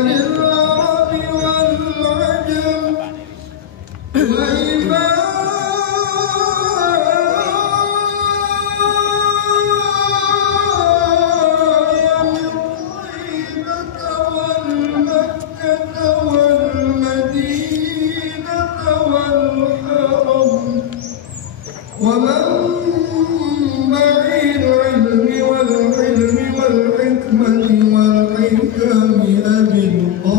العرب والعجم ومنبع العلم والحلم والحكمة والحكم أبي القاسم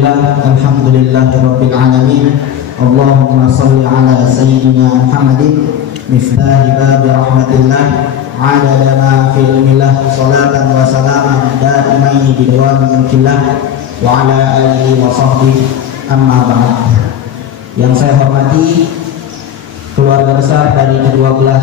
Alhamdulillahirabbil alamin. Allahumma shalli ala sayyidina Muhammadin miftahi babi rahmatillah adada ma fil millah salatan wa salaman daimaini bidawami mulkillah wa ala alihi wa sahbihi amma ba'd. Yang saya hormati keluarga besar dari kedua belah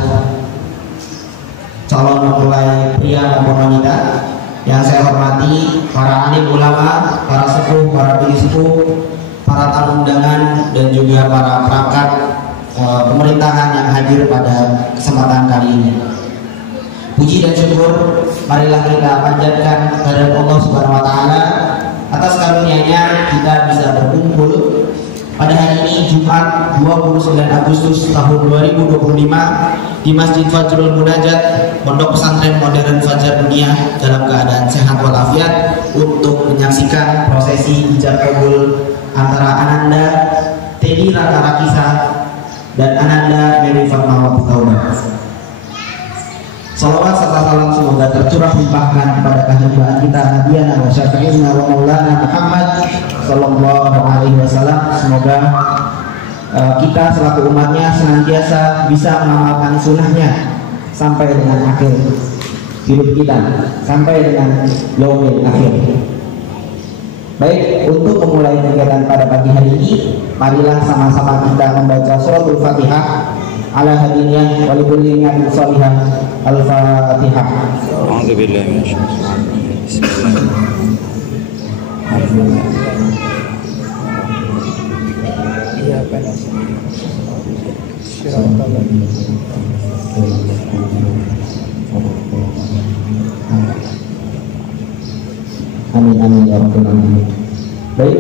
calon mempelai pria maupun wanita, yang saya hormati para alim ulama, para sepuh, para bibi sepuh, para tamu undangan, dan juga para perangkat pemerintahan yang hadir pada kesempatan kali ini. Puji dan syukur marilah kita panjatkan kepada Allah Subhanahu wa taala atas karunia-Nya kita bisa berkumpul pada hari ini Jumat 29 Agustus tahun 2025 di Masjid Fajrul Munajat Pondok Pesantren Modern Fajar Dunia dalam keadaan sehat walafiat untuk menyaksikan prosesi ijab kabul antara Ananda Teddy Raka Rakisa dan Ananda Mary Fatmawati Taubah. Salawat serta salam semoga tercurah limpahkan kepada kehadiran kita Nabiana wa syafi'ina wa maulana Muhammad sallallahu alaihi wasallam. Semoga kita selaku umatnya senantiasa bisa mengamalkan sunnahnya sampai dengan akhir hidup kita, sampai dengan yaumil akhir. Baik, untuk memulai kegiatan pada pagi hari ini, marilah sama-sama kita membaca suratul Fatihah ala hadiniyah wa likulli niyatin shalihah. Al-Fatihah. A'udzubillahi minasyaitonir rajim. Amin amin ya rabbal alamin. Baik,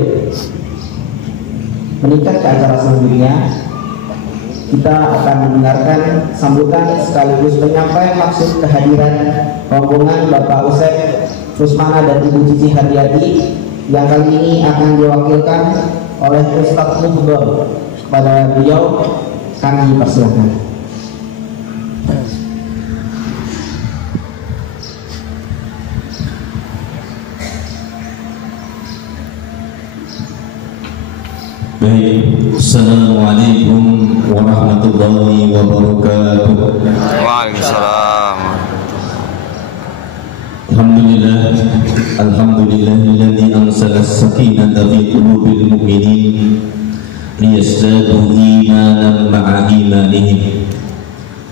meningkat ke acara selanjutnya, kita akan mendengarkan sambutan sekaligus penyampaian maksud kehadiran rombongan Bapak Usep Rusmana dan Ibu Cici Hadiati yang kali ini akan diwakilkan oleh Ustadz Muhdor. Kepada beliau kami persilakan. Baik, Assalamualaikum warahmatullahi wabarakatuh. Waalaikumsalam. Alhamdulillahilladzi anzala as-sakinata fi qulubil mu'minin liyazdadu imanan ma'a imanihim.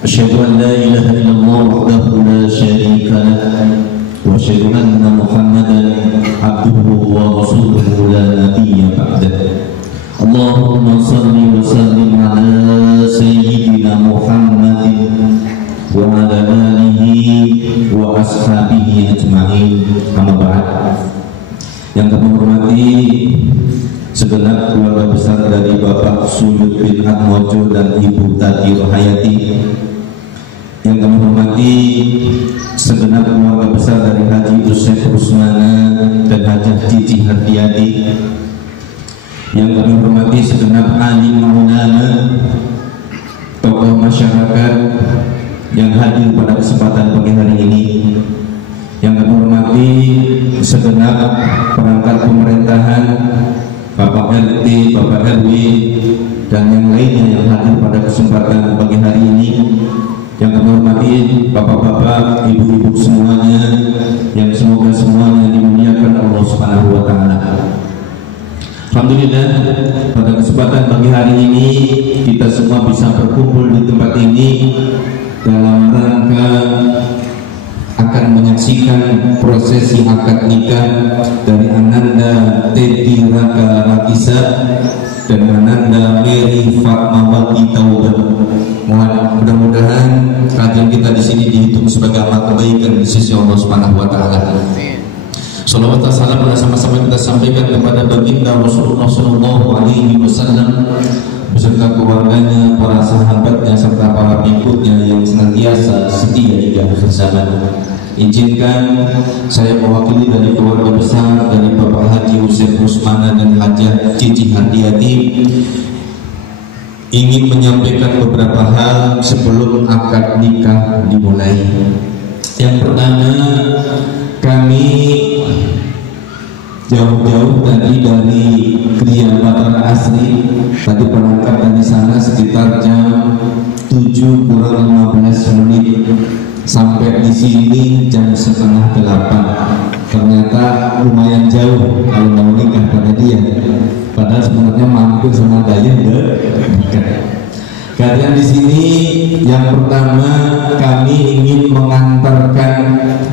Asyhadu an la ilaha illallah wahdahu la syarika lahu wa asyhadu anna Muhammadan abduhu wa rasuluhu la nabiyya ba'dahu. Allahumma salli wa sallim ala sayyidina Muhammadin wa ala alihi wa ashabihi ajma'in. Amma ba'd. Yang kami hormati segenap keluarga besar dari Bapak Suyud bin Atmojo dan Ibu Tati Rohayati. Yang kami hormati segenap keluarga besar dari Haji Usep Rusmana dan Hajah Cici Hadiati. Yang kami hormati segenap alim ulama, tokoh masyarakat yang hadir pada kesempatan pagi hari ini. Yang kami hormati segenap perangkat pemerintahan, Bapak RT, Bapak RW, dan yang lainnya yang hadir pada kesempatan pagi hari ini. Yang kami hormati bapak-bapak, ibu-ibu semuanya, yang semoga semuanya dimuliakan Allah Subhanahu wa taala. Alhamdulillah, pada kesempatan pagi hari ini kita semua bisa berkumpul di tempat ini dalam rangka akan menyaksikan prosesi akad nikah dari Ananda Teddy Raka Rakisa dan Ananda Mary Fatmawati Taubah. Mudah-mudahan kajian kita di sini dihitung sebagai amal kebaikan di sisi Allah Subhanahu wa taala. Salawat dan salam bersama-sama kita sampaikan kepada baginda Rasulullah Sallallahu Alaihi Wasallam beserta keluarganya, para sahabatnya, serta para pengikutnya yang senantiasa setia hingga akhir zaman. Izinkan saya mewakili dari keluarga besar dari Bapak Haji Usep Rusmana dan Hajah Cici Hadiati ingin menyampaikan beberapa hal sebelum akad nikah dimulai. Yang pertama, kami jauh-jauh tadi dari Kriya Batara Asri. Tadi berangkat dari sana sekitar jam 7 kurang 15 menit, sampai di sini jam setengah 8. Ternyata lumayan jauh kalau mau nikah pada dia. Padahal sebenarnya mampir sama daya dekat. Kalian di sini yang pertama kami ingin mengantarkan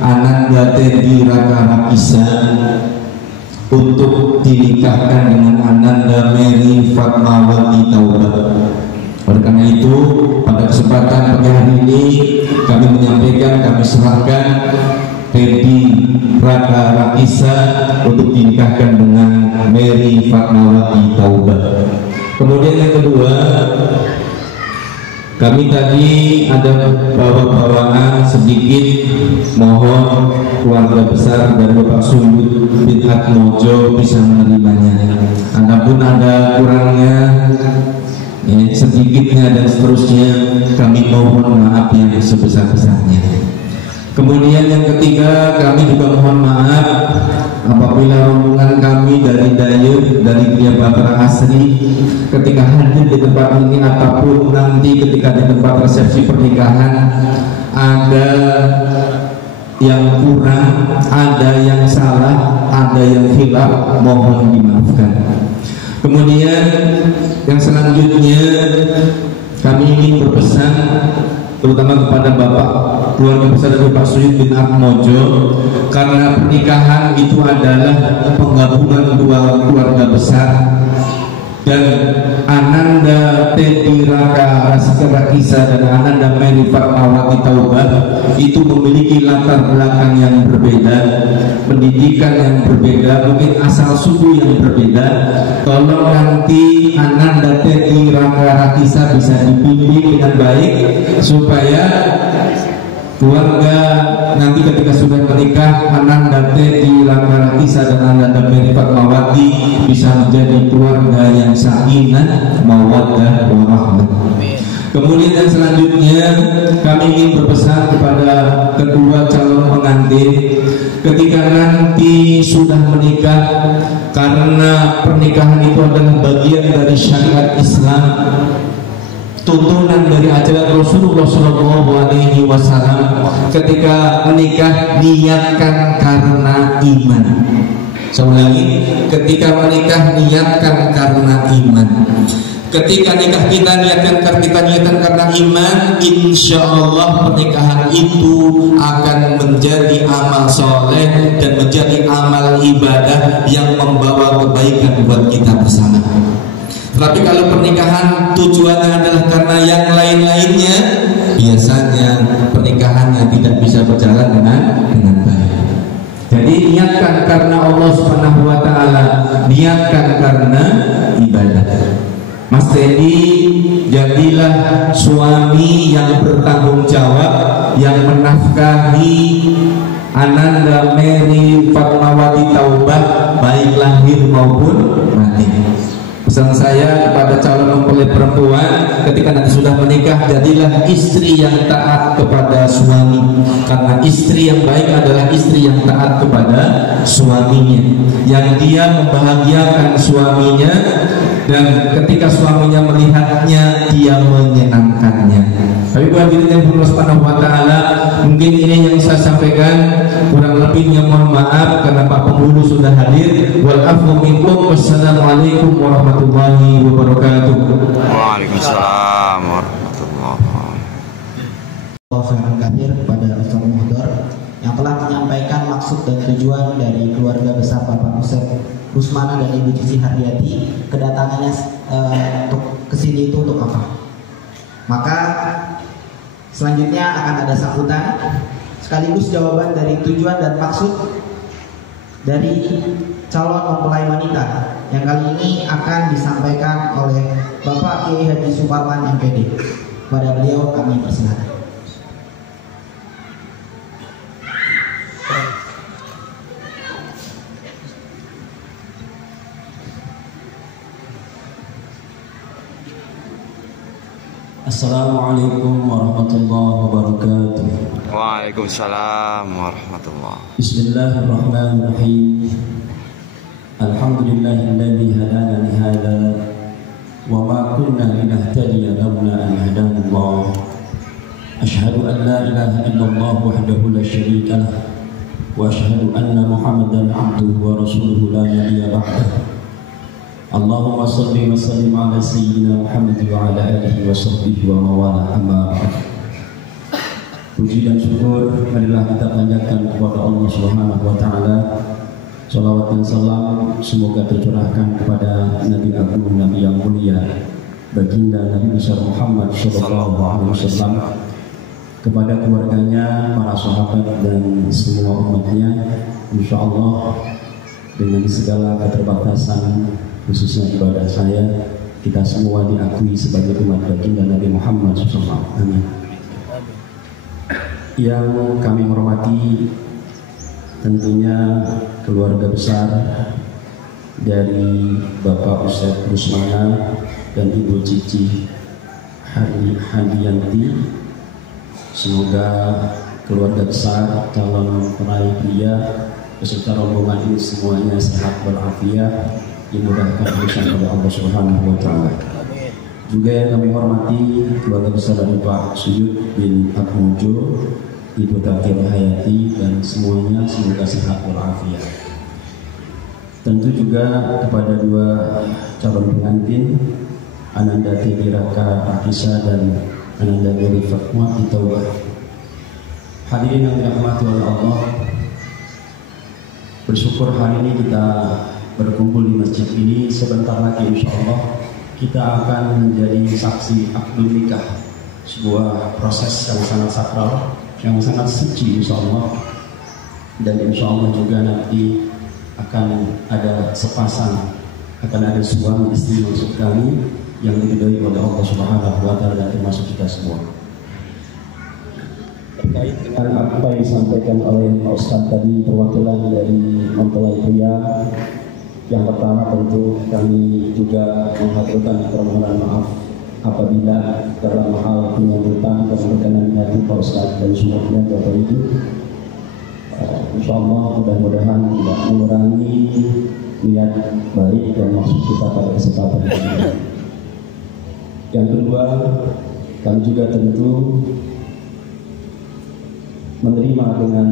Ananda Teddy Raka Rakisa untuk dinikahkan dengan Ananda Mary Fatmawati Taubah. Oleh karena itu, pada kesempatan pagi hari ini kami menyampaikan, kami serahkan Teddy Raka Rakisa untuk dinikahkan dengan Mary Fatmawati Taubah. Kemudian yang kedua, kami tadi ada bawa-bawaan sedikit, mohon keluarga besar dari Bapak Sumbut bin Atmojo bisa menerimanya. Adapun ada kurangnya, sedikitnya dan seterusnya, kami mohon maaf yang sebesar-besarnya. Kemudian yang ketiga, kami juga mohon maaf apabila rombongan kami dari Dayur, dari Kriya Batara Asri ketika hadir di tempat ini ataupun nanti ketika di tempat resepsi pernikahan ada yang kurang, ada yang salah, ada yang khilaf, mohon dimaafkan. Kemudian yang selanjutnya kami ingin berpesan terutama kepada Bapak keluarga besar dari Pak Suyud bin Atmojo, karena pernikahan itu adalah penggabungan dua keluarga besar, dan Ananda Teddy Raka Rakisa dan Ananda Mary Fatmawati Taubah itu memiliki latar belakang yang berbeda, pendidikan yang berbeda, mungkin asal suku yang berbeda. Tolong nanti Ananda Teddy Raka Rakisa bisa dibimbing dengan baik supaya keluarga nanti ketika sudah menikah, Ananda Teddy Raka Rakisa dan Ananda Mary Fatmawati bisa menjadi keluarga yang sakinah, mawaddah, warahmah. Kemudian yang selanjutnya kami ingin berpesan kepada kedua calon pengantin, ketika nanti sudah menikah, karena pernikahan itu adalah bagian dari syariat Islam, tuntunan dari ajaran Rasulullah SAW, ketika menikah niatkan karena iman. Saya ulangi, ketika menikah niatkan karena iman. Ketika nikah kita niatkan karena iman, insya Allah pernikahan itu akan menjadi amal soleh dan menjadi amal ibadah yang membawa kebaikan buat kita bersama. Tapi kalau pernikahan tujuannya adalah karena yang lain-lainnya, biasanya pernikahannya tidak bisa berjalan dengan baik. Jadi niatkan karena Allah Subhanahu wa taala, niatkan karena ibadah. Mas Teddy, jadilah suami yang bertanggung jawab, yang menafkahi Ananda Mary Fatmawati Taubah baik lahir maupun mati. Pesan saya kepada calon mempelai perempuan, ketika nanti sudah menikah, jadilah istri yang taat kepada suami, karena istri yang baik adalah istri yang taat kepada suaminya, yang dia membahagiakan suaminya, dan ketika suaminya melihatnya, dia menyenangkannya. Tapi buat diri yang Allah Subhanahu wa taala, mungkin ini yang saya sampaikan, kurang lebihnya mohon maaf karena Pak Penghulu sudah hadir. Wal afwu minkum, wassalamualaikum warahmatullahi wabarakatuh. Waalaikumsalam warahmatullahi wabarakatuh. Kepada Ustaz Muhdar yang telah menyampaikan maksud dan tujuan dari keluarga besar Bapak Ustaz Rusmana dan Ibu Cici Hardiati, kedatangannya untuk kesini itu untuk apa? Maka selanjutnya akan ada sambutan sekaligus jawaban dari tujuan dan maksud dari calon mempelai wanita yang kali ini akan disampaikan oleh Bapak Kiai Haji Suparman MPD. Pada beliau kami persilakan. Assalamualaikum warahmatullahi wabarakatuh. Waalaikumsalam warahmatullahi. Bismillahirrahmanirrahim. Alhamdulillahilladzi hadana li hadza wa ma kunna linahtadiya laula an hadana Allah. Asyhadu an la ilaha illallah wahdahu la syarika lah wa asyhadu anna Muhammadan abduhu wa rasuluhu la nabiyya ba'dahu. Allahumma shalli wa sallim ala sayyidina Muhammad wa ala alihi wa sahbihi wa mawala amma ba'd. Puji dan syukur marilah kita panjatkan kepada Allah Subhanahu wa taala. Salawat dan salam semoga tercurahkan kepada Nabi Agung, Nabi yang mulia, baginda Nabi besar Muhammad sallallahu alaihi wasallam, kepada keluarganya, para sahabat dan semua umatnya. Insyaallah dengan segala keterbatasan khususnya ibadah saya, kita semua diakui sebagai umat baginda Nabi Muhammad sallallahu alaihi wasallam. Amin. Yang kami hormati tentunya keluarga besar dari Bapak Ustadz Rusmana dan Ibu Cici Hadianti. Semoga keluarga besar calon peraih pria beserta rombongan ini semuanya sehat walafiat, dimudahkan urusan oleh Allah Subhanahu wa taala. Juga yang kami hormati keluarga besar dari Pak Suyud bin Akmujo, Ibu Takir Hayati, dan semuanya semoga sehat walafiat. Tentu juga kepada dua calon pengantin, Ananda Titi Raka Akisa dan Ananda Gori Fatma Titaubah. Hadirin yang dirahmati oleh Allah, bersyukur hari ini kita berkumpul di masjid ini. Sebentar lagi insya Allah kita akan menjadi saksi akad nikah, sebuah proses yang sangat sakral, yang sangat suci insya Allah. Dan insya Allah juga nanti akan ada sepasang, akan ada suami istri maksud kami yang diridhoi oleh Allah Subhanahu wa taala dan termasuk kita semua. Terkait dengan apa yang disampaikan oleh Pak Ustadz tadi, perwakilan dari mempelai pria, yang pertama tentu kami juga menghaturkan permohonan maaf apabila dalam hal penyambutan dan berkenan hati Pak Ustadz dan semuanya Bapak Ibu. Insya Allah mudah-mudahan tidak mengurangi niat baik dan maksud kita pada kesempatan ini. Yang kedua, kami juga tentu menerima dengan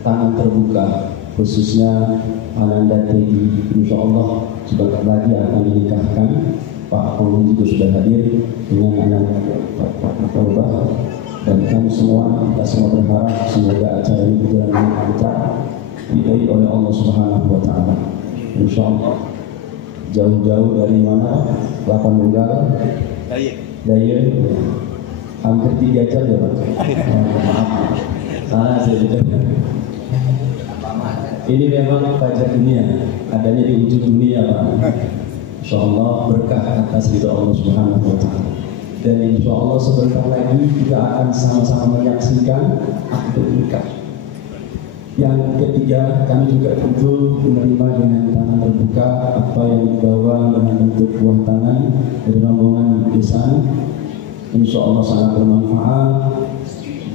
tangan terbuka, khususnya Ananda Teddy, insya Allah sebentar lagi akan dinikahkan. Pak Penghulu juga sudah hadir dengan Ananda Tauba, dan kami semua, kita semua berharap semoga acara ini berjalan dengan lancar, diridhoi oleh Allah Subhanahu wa taala. Insya Allah jauh-jauh dari mana? Lapan Nunggal, Daya, hampir 3 jam ya Pak. Maaf, salah saya juga. Ini memang pajak dunia, adanya di ujung dunia Pak. Insya Allah berkah atas ridho Allah Subhanahu wa taala. Dan insya Allah sebentar lagi kita akan sama-sama menyaksikan akad nikah. Yang ketiga, kami juga tentu menerima dengan tangan terbuka apa yang dibawa dengan bentuk buah tangan dari rombongan desa. Insya Allah sangat bermanfaat,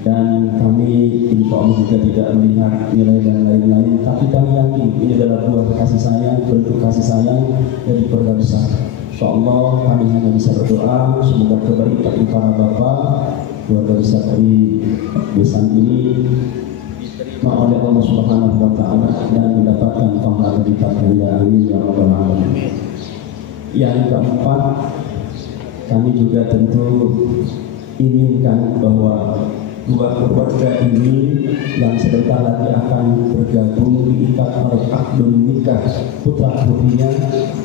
dan kami insya Allah juga tidak melihat nilai dan lain-lain, tapi kami yakin ini adalah buah kasih sayang, bentuk kasih sayang dari keluarga besar. Insya Allah kami hanya bisa berdoa semoga kebaikan para bapak keluarga besar dari desa ini diterima oleh Allah Subhanahu wa taala dan mendapatkan pahala lipat ganda. Amin ya rabbal alamin. Yang keempat, kami juga tentu inginkan bahwa dua keluarga ini yang sebentar lagi akan bergabung diikat oleh akad nikah, putra putrinya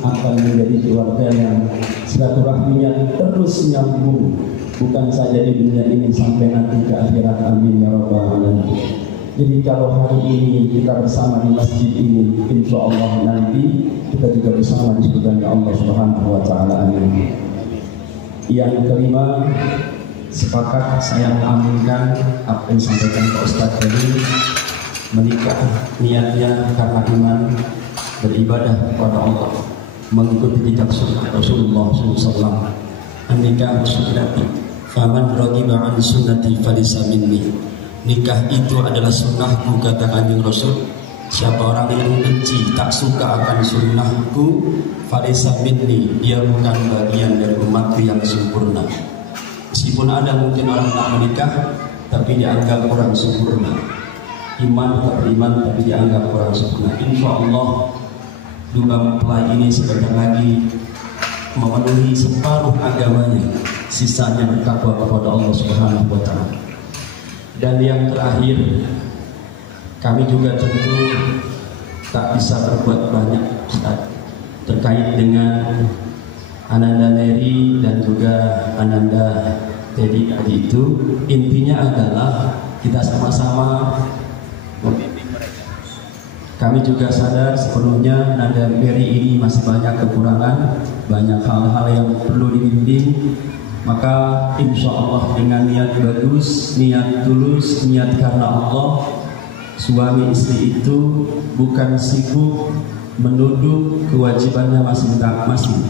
akan menjadi keluarga yang silaturahminya terus nyambung, bukan saja di dunia ini sampai nanti ke akhirat. Amin ya rabbal alamin. Jadi kalau hari ini kita bersama di masjid ini, insya Allah nanti kita juga bersama di surga Allah Subhanahu wa taala. Amin. Yang kelima, sepakat saya mengaminkan apa yang disampaikan Pak Ustadz tadi, menikah niatnya karena iman, beribadah kepada Allah, mengikuti jejak Rasulullah SAW. Nikah sunnati, faman raghiba an sunnati falaysa minni. Nikah itu adalah sunnahku, kata Kanjeng Rasul. Siapa orang yang benci, tak suka akan sunnahku, falaysa minni, dia bukan bagian dari umatku yang sempurna. Meskipun ada mungkin orang tak menikah, tapi dianggap kurang sempurna. Iman tetap beriman, tapi dianggap kurang sempurna. Insya Allah dua mempelai ini sebentar lagi memenuhi separuh agamanya, sisanya bertakwa kepada Allah Subhanahu wa Ta'ala. Dan yang terakhir, kami juga tentu tak bisa berbuat banyak Ustaz, terkait dengan Ananda Neri dan juga Ananda Teddy tadi itu. Intinya adalah kita sama-sama, kami juga sadar sepenuhnya Ananda Neri ini masih banyak kekurangan, banyak hal-hal yang perlu dibimbing. Maka insya Allah dengan niat bagus, niat tulus, niat karena Allah, suami istri itu bukan sibuk menuduh kewajibannya masing-masing,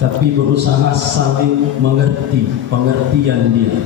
tapi berusaha saling mengerti pengertian dia.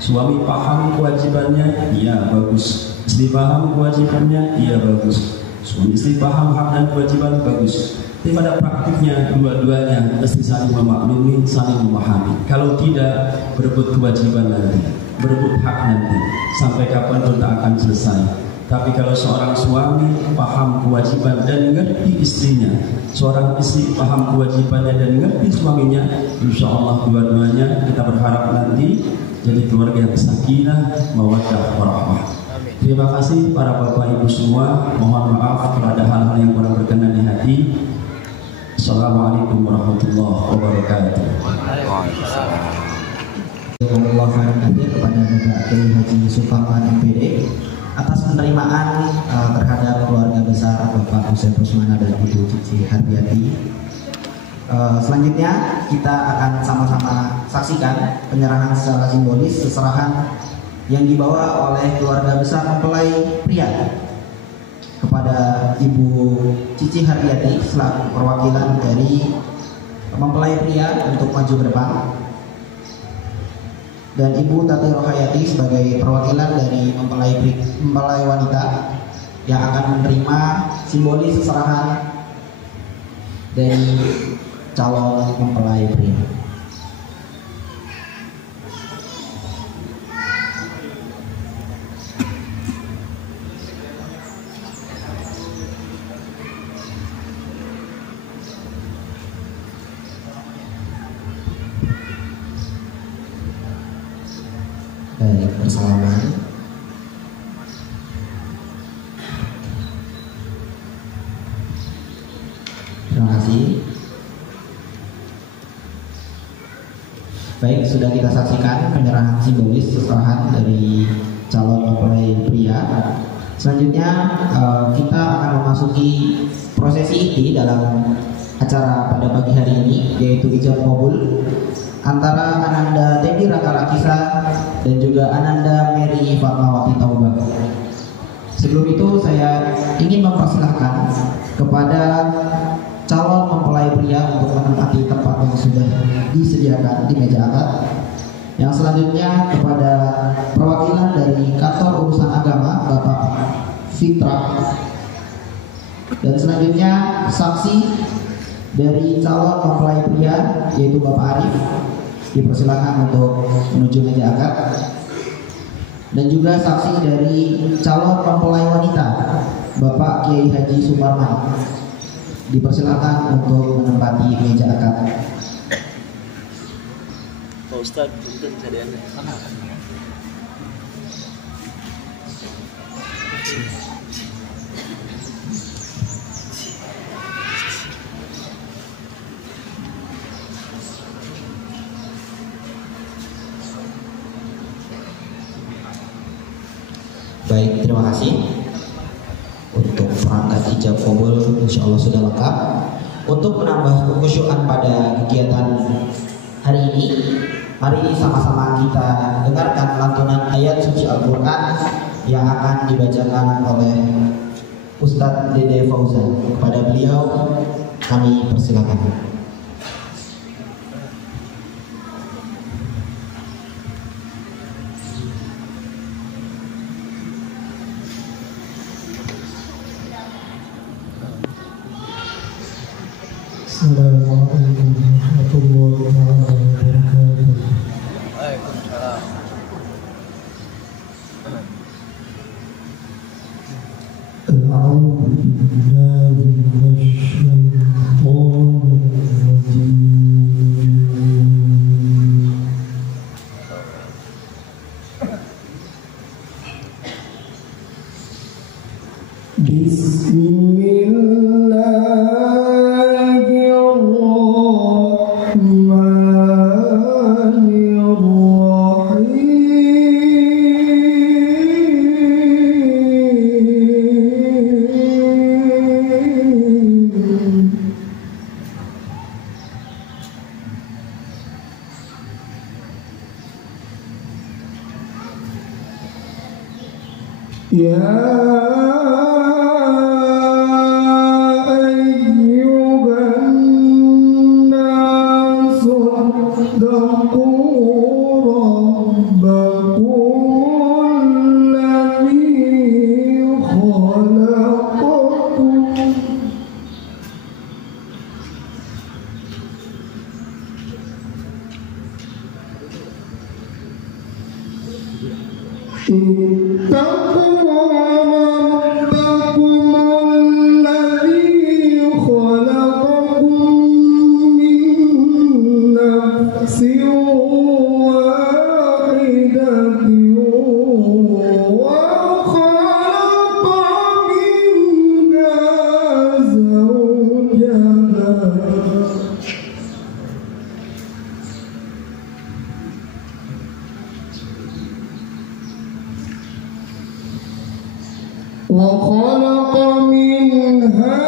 Suami paham kewajibannya, iya bagus. Istri paham kewajibannya, iya bagus. Suami istri paham hak dan kewajiban, bagus. Tapi pada praktiknya dua-duanya mesti saling memaklumi, saling memahami. Kalau tidak, berebut kewajiban nanti, berebut hak nanti, sampai kapan pun tak akan selesai. Tapi kalau seorang suami paham kewajiban dan mengerti istrinya, seorang istri paham kewajibannya dan mengerti suaminya, insya Allah dua-duanya kita berharap nanti jadi keluarga yang sakinah, mawaddah, warahmah. Terima kasih para bapak ibu semua. Mohon maaf kalau ada hal-hal yang kurang berkenan di hati. Assalamualaikum warahmatullahi wabarakatuh. Jazakumullah khairan katsir kepada Bapak Kiai Haji Suparman MPD atas penerimaan terhadap keluarga besar Bapak Hussein Rusmana dan Ibu Cici Hardiati. Selanjutnya kita akan sama-sama saksikan penyerahan secara simbolis seserahan yang dibawa oleh keluarga besar mempelai pria kepada Ibu Cici Hardiati selaku perwakilan dari mempelai pria untuk maju ke depan, dan Ibu Tati Rohayati sebagai perwakilan dari mempelai wanita yang akan menerima simbolis seserahan dari calon mempelai pria. Bersalaman. Terima kasih. Baik, sudah kita saksikan penyerahan simbolis seserahan dari calon mempelai pria. Selanjutnya kita akan memasuki prosesi inti dalam acara pada pagi hari ini, yaitu ijab kabul antara Ananda Teddy Raka Rakisa dan juga Ananda Mary Fatmawati Taubah. Sebelum itu saya ingin mempersilahkan kepada calon mempelai pria untuk menempati tempat yang sudah disediakan di meja akad. Yang selanjutnya kepada perwakilan dari kantor urusan agama Bapak Fitra, dan selanjutnya saksi dari calon mempelai pria yaitu Bapak Arif dipersilakan untuk menuju meja akad, dan juga saksi dari calon mempelai wanita Bapak Kiai Haji Suparman dipersilakan untuk menempati meja akad. Pak Ustadz, punten sadeana. Baik, terima kasih. Untuk perangkat ijab kabul insya Allah sudah lengkap. Untuk menambah kekhusyukan pada kegiatan hari ini, mari sama-sama kita dengarkan lantunan ayat suci Al-Quran yang akan dibacakan oleh Ustadz Dede Fauzan. Kepada beliau kami persilakan. Assalamualaikum warahmatullahi wabarakatuh. Waalaikumsalam. A'udzu billahi minasyaitonir rajim. Ya ayyuhan nasu taqu rabbakum alladzi khalaqakum وخلق منها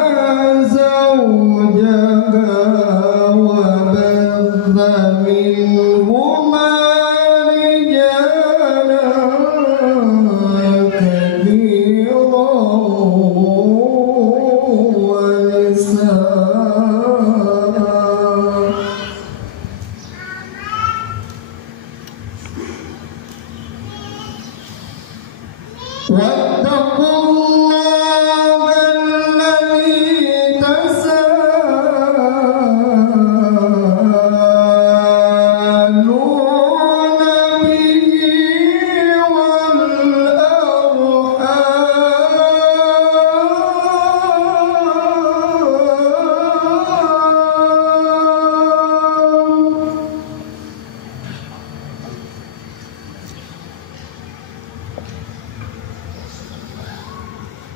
زوجها وبث منهما رجالا كثيرا ونساء واتقوا الله الذي تساءلون به والأرحام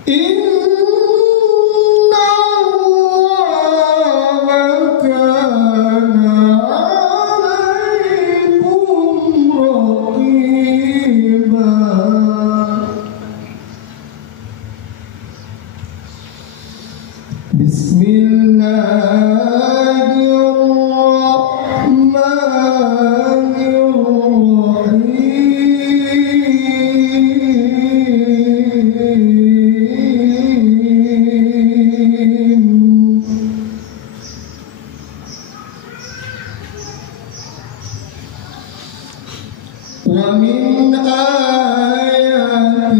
إن الله كان عليكم رقيبا بسم الله الرحمن الرحيم ومن آياته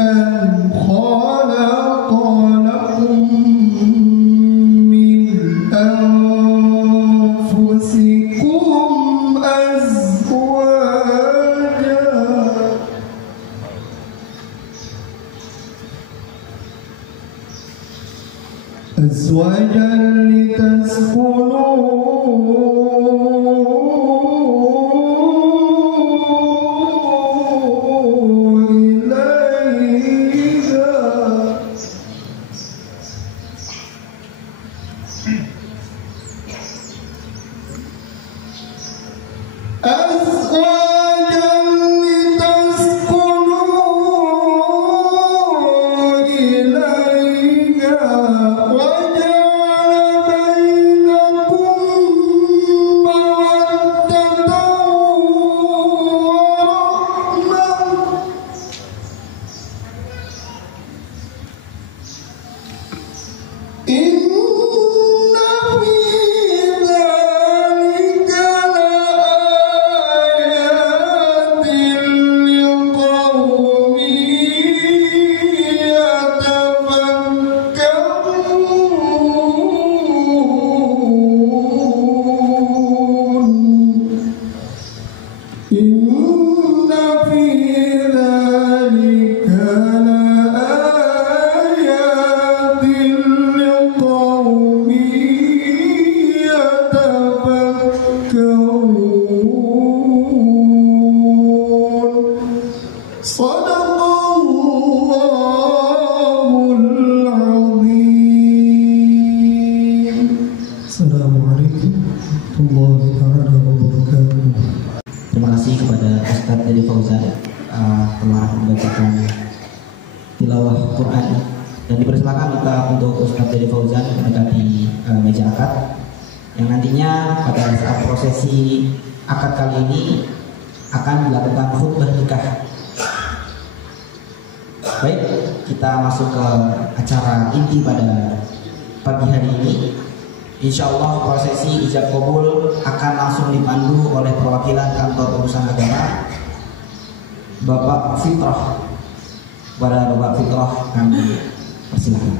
أن خلق لكم من أنفسكم أزواجا لتسكنوا إليها أزواجا لتسكنوا إليها وجعل بينكم في ذلك لآيات لقوم يتفكرون صدق الله العظيم. السلام عليكم ورحمة الله وبركاته. Terima kasih kepada Ustadz Dede Fauzan telah membacakan tilawah Quran, dan dipersilakan kita untuk Ustadz Dede Fauzan mendekati meja akad yang nantinya pada saat prosesi akad kali ini akan dilakukan khutbah nikah. Baik, kita masuk ke acara inti pada pagi hari ini. Insya Allah prosesi ijab kabul akan langsung dipandu oleh perwakilan kantor urusan agama Bapak Fitrah. Kepada Bapak Fitrah kami persilakan.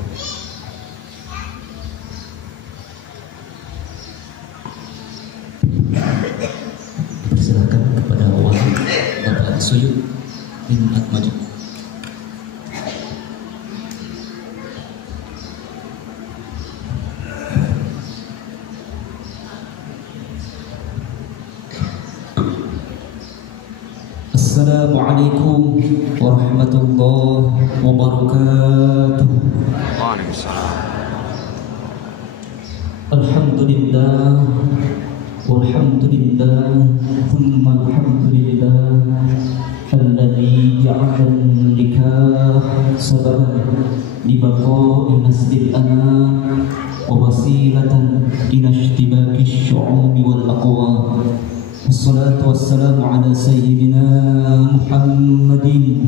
Persilakan kepada wali Bapak Suyuk bin Atmaju. Assalamualaikum warahmatullahi wabarakatuh. Waalaikumsalam. Alhamdulillah walhamdulillah thumma alhamdulillah alladzi ja'ala nikah sababan libaqa'i nasdil anam wa wasilatan ila ishtibaki syu'ubi wal aqwa. Wassalatu wassalamu ala sayyidina Muhammadin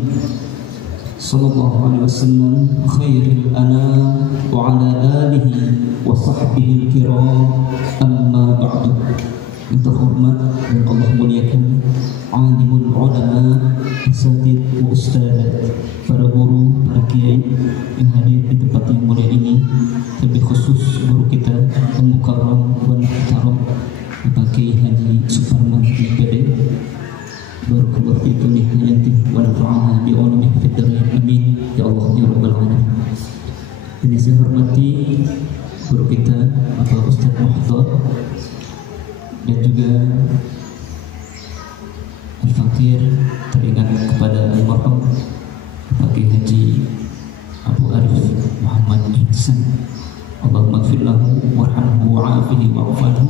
sallallahu alaihi wasallam khairil anam wa ala alihi wa sahbihi kiram, amma ba'du. Yang terhormat dan Allah muliakan alimul ulama, asatid wa ustadzat, para guru, para kiai yang hadir di tempat yang mulia ini, lebih khusus guru kita Al-Mukarram wa Muhtaram Bapak Kiai Haji Suparman IPD. Barakallahu fikum bi hayatihi wa nafa'ana bi ulamihi fid dharain, amin ya Allah ya rabbal alamin. Ini saya hormati guru kita Bapak Ustaz Muhdar dan juga Al-Fakir, teringat kepada almarhum Bapak Kiai Haji Abu Arif Muhammad Ihsan. Allahumma ighfir lahu warhamhu wa'afihi wa'afanhu.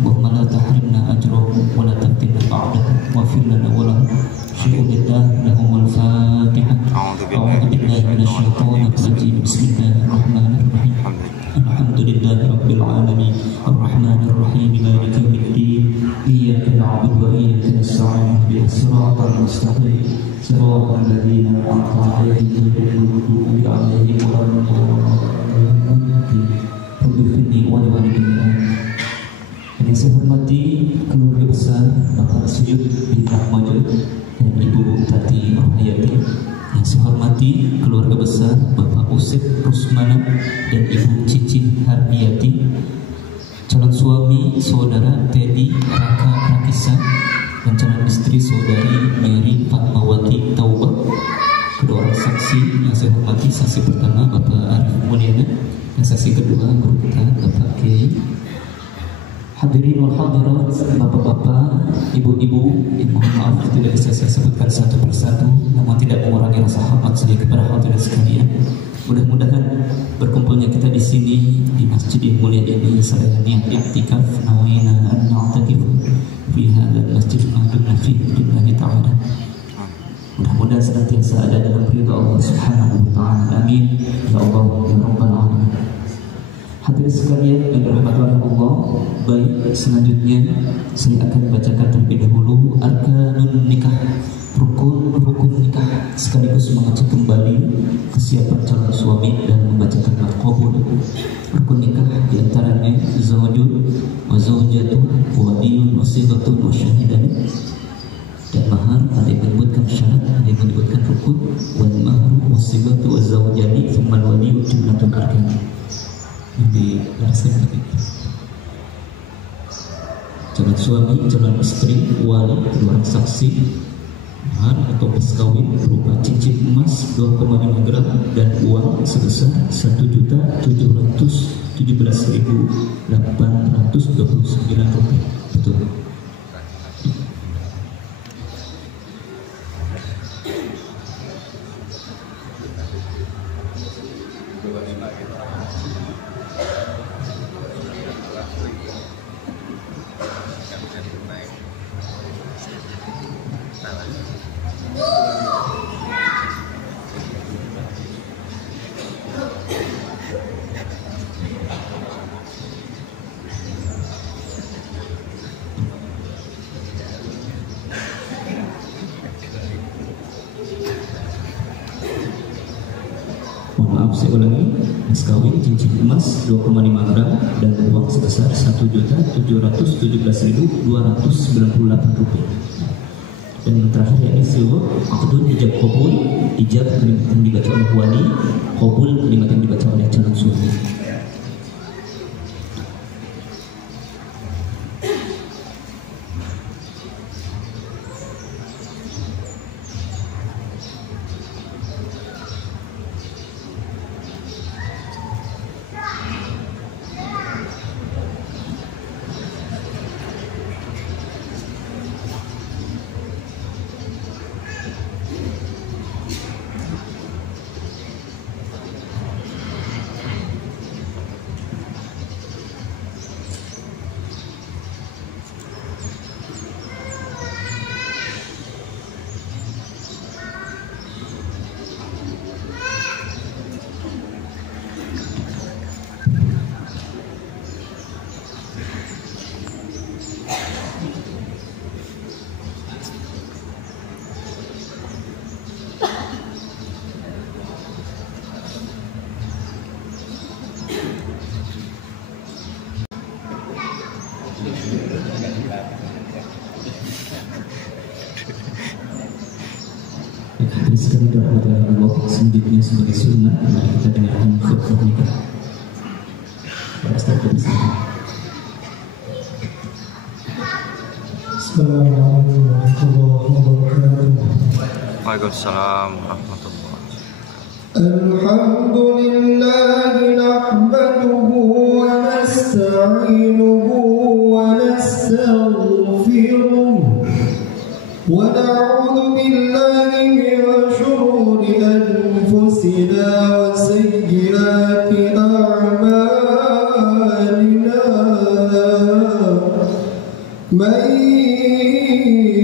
Allahumma la tahrimna ajrahu wa la taftinna ba'dahu wa ighfir lana wa lahu. Syukurillah lahumul fatihah. A'udzu billahi minasyaitonir rajim. Bismillahirrahmanirrahim. Alhamdulillahi rabbil alamin. Arrahmanir rahim. Maliki yaumiddin. Iyyaka na'budu wa iyyaka nasta'in. Ihdinas siratal mustaqim. Siratal ladzina an'amta 'alaihim ghairil maghdubi 'alaihim waladdallin. Rabbighfirli wa li walidayya. Yang saya hormati keluarga besar Bapak Suyuk bin Atmaju dan Ibu Tati Rohayati. Yang saya hormati keluarga besar Bapak Usip Rusmana dan Ibu Cici Hardiati, calon suami saudara Teddy Raka Rakisa dan calon istri saudari Mary Fatmawati Taubah. Kedua orang saksi yang saya hormati, saksi pertama Bapak Arif Mulyana dan saksi kedua guru kita Bapak Kiai. Hadirin wal hadirat, bapak-bapak, ibu-ibu, mohon maaf tidak bisa saya sebutkan satu persatu, namun tidak mengurangi rasa hormat saya kepada hadirin sekalian. Mudah-mudahan berkumpulnya kita di sini di masjid yang mulia ini seraya niat i'tikaf nawina an na'takif fi hadzal masjid maduna fi billahi ta'ala. Mudah-mudahan senantiasa ada dalam ridha Allah Subhanahu wa taala. Amin ya Allah ya rabbal alamin. Hadirin sekalian yang dirahmati oleh Allah, baik selanjutnya saya akan bacakan terlebih dahulu arkanun nikah, rukun nikah, sekaligus mengecek kembali kesiapan calon suami dan membacakan al-qabul. Rukun nikah diantaranya zawjun wa zawjatun wa waliyun wa sighatun wa syahidan. Dan mahar ada yang menyebutkan syarat, ada yang menyebutkan rukun. Wal mahar wa sighatu wa zawjani thumma al-waliyyu jumlatun arkan. Di dasar calon suami, calon istri, wali, kedua orang saksi, mahar atau mas kawin berupa cincin emas 2,5 gram dan uang sebesar 1.717.829 rupiah. Betul. Maaf, saya ulangi. Mas kawin cincin emas 2,5 gram dan uang sebesar 1.717.298 rupiah. Dan yang terakhir yakni silver akdun ijab qabul, ijab kalimat yang dibaca oleh wali, qabul kalimat yang dibaca oleh calon suami. Sekali rahmatullahi Allah, selanjutnya sebagai sunnah mari kita dengarkan khutbah nikah. Pada start bersama. Assalamualaikum warahmatullahi wabarakatuh. Waalaikumsalam warahmatullahi wabarakatuh. Alhamdulillah nahmaduhu wa nasta'inuhu wa nastaghfiruh wa na'udzu billahi min shururi anfusina wa sayyiati a'malina. Man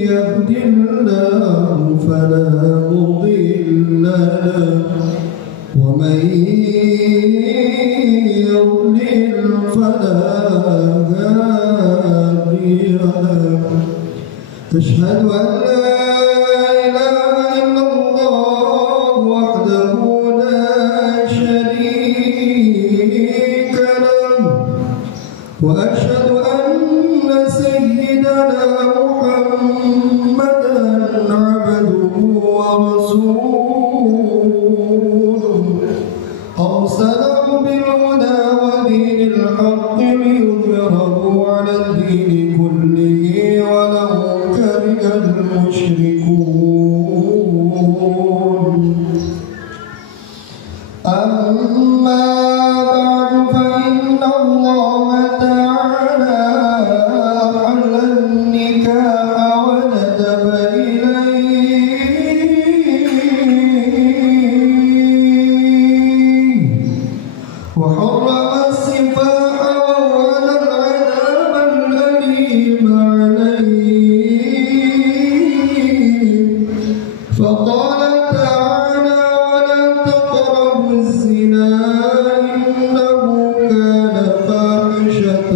yahdihillahu fala mudilla lahu wa man yudlil fala hadiya lahu. أشهد أن لا إله إلا الله وحده لا شريك له وأشهد أن سيدنا محمدا عبده ورسوله أرسله بالهدى ودين الحق ليظهره على الدين كله ولو المشركون. أما بعد فإن الله تعالى أحل النكاح وندب إليه وحرم السفاح ووعد العذاب الأليم فقال تعالى ولا تقربوا الزنا إنه كان فاحشة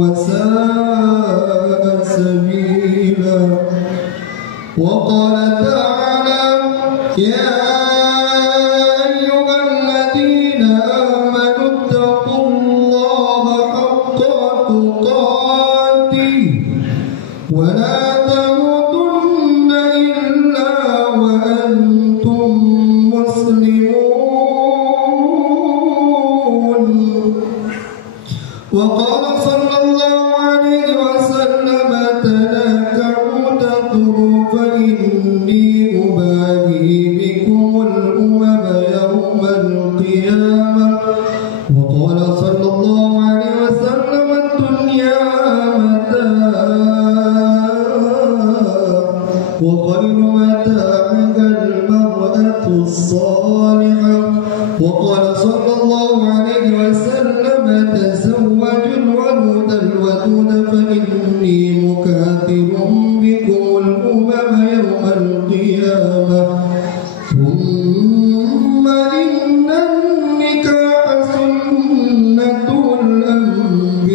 وساء سبيلا. وقال تعالى يا أيها الذين آمنوا اتقوا الله حق تقاته ولا وقال صلى الله عليه وسلم وخير متاعها المرأة الصالحة. وقال صلى الله عليه وسلم تزوجوا الولود الودود فإني مكاثر بكم الأمم يوم القيامة. ثم إن النكاح سنة الأنبياء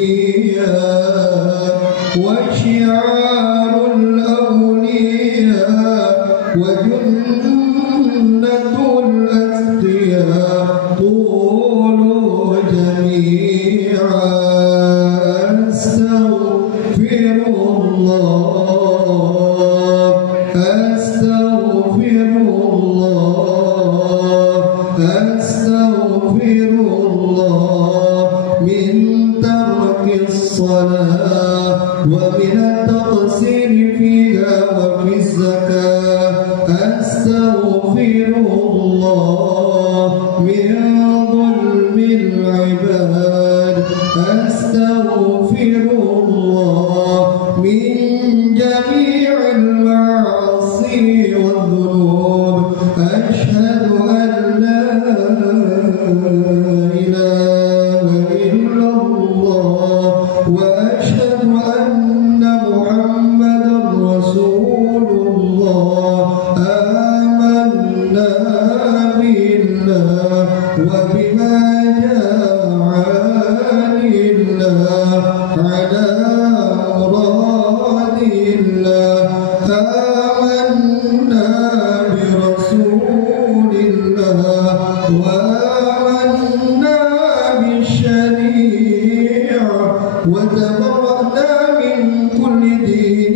وشعار الأولياء وجنة الأتقياء. قولوا جميعا أستغفر الله أستغفر الله أستغفر الله من ترك الصلاة ومن التقصير فيها وفي الزكاة. أستغفر الله من ظلم العباد. أستغفر الله من جميع المعاصي والذنوب. أشهد أن لا إله إلا الله وأشهد أن محمدا رسول الله. آمنا بالله وبما جاء عن الله على مراد الله. آمنا برسول الله وآمنا بالشريعة وتبرأنا من كل دين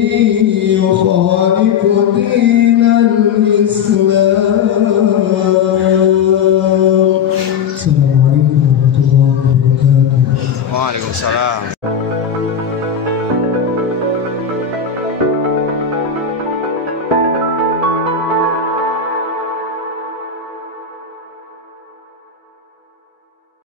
يخالف دين الإسلام. السلام عليكم ورحمة الله وبركاته. Waalaikumsalam.